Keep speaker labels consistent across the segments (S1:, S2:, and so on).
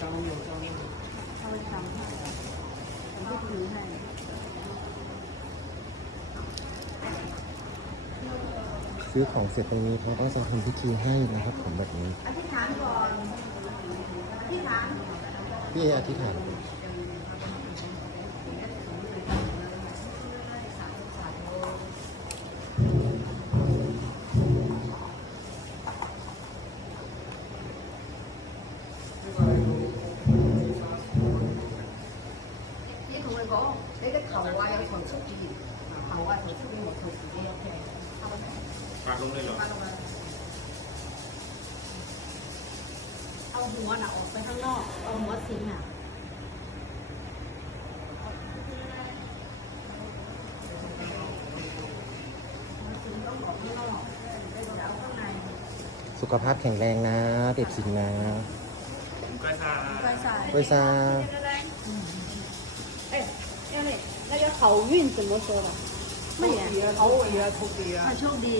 S1: ต้องอยู่ตรงนี้
S2: เอาไปทำให้ผมก็ถือให้
S3: ซื้อของเสร็จตรงนี้เขาก็จะทำพิธีให้นะครับผมแบบนี้
S2: อธิษฐานก่อนอธิษฐาน
S3: พี่เออธิษฐาน
S2: 你嘅头啊有头出边，头啊头出边和头自己有嘅。
S4: ปากลงเลยเหรอ
S2: เอาหัวน่ะออกไปข้างนอก เอาหัวสิงอ่ะหัวสิงต้องออกข้างนอกแล้วจะเอาข้างใน
S3: สุขภาพแข็งแรงนะเด็กสิงนะ
S4: ก็จะ
S2: ไปใส่
S3: ไว้ซา
S2: 好运怎么说呢？ไม่แย่
S1: เดียเขาเดียทุกเดีย
S2: อ่ะโชคดี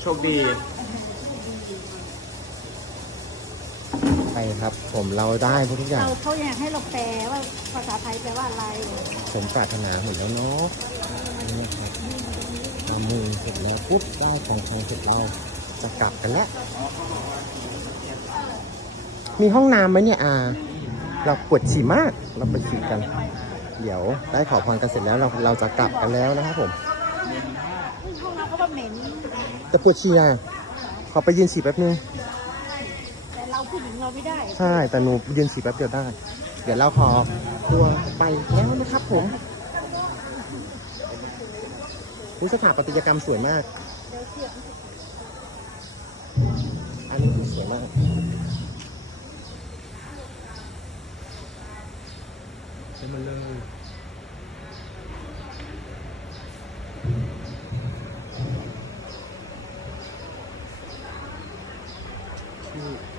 S4: โชคดี
S3: ไปครับ ผมเราได้หมดทุกอย่าง
S2: เราเขาอยากให้เราแปลว่าภาษาไทยแปลว่าอะไร
S3: ผมปรารถนาหมดแล้วเนาะนี่นะครับทำมือเสร็จแล้วปุ๊บได้ของทางเสร็จแล้วจะกลับกันแล้ว มีห้องน้ำไหมเนี่ยอาเราปวดฉี่มาก เราไปฉี่กัน เดี๋ยวได้ขอพรกันเสร็จแล้วเราเราจะกลับกันแล้วนะครับผม
S2: ห้องน้ำเขาว่าเหม็น
S3: จะปวดฉี่อะขอไปยืนฉี่แป๊บนึง
S2: แต่เราผู้หญิงเราไม่ได้
S3: ใช่แต่หนูยืนฉี่แป๊บเดียวได้ เดี๋ยวเราขอตัวไปแล้วนะครับผมผู้สถาปัตยกรรมสวยมาก อันนี้คือสวยมาก
S4: ใช้มันเลย
S3: ที่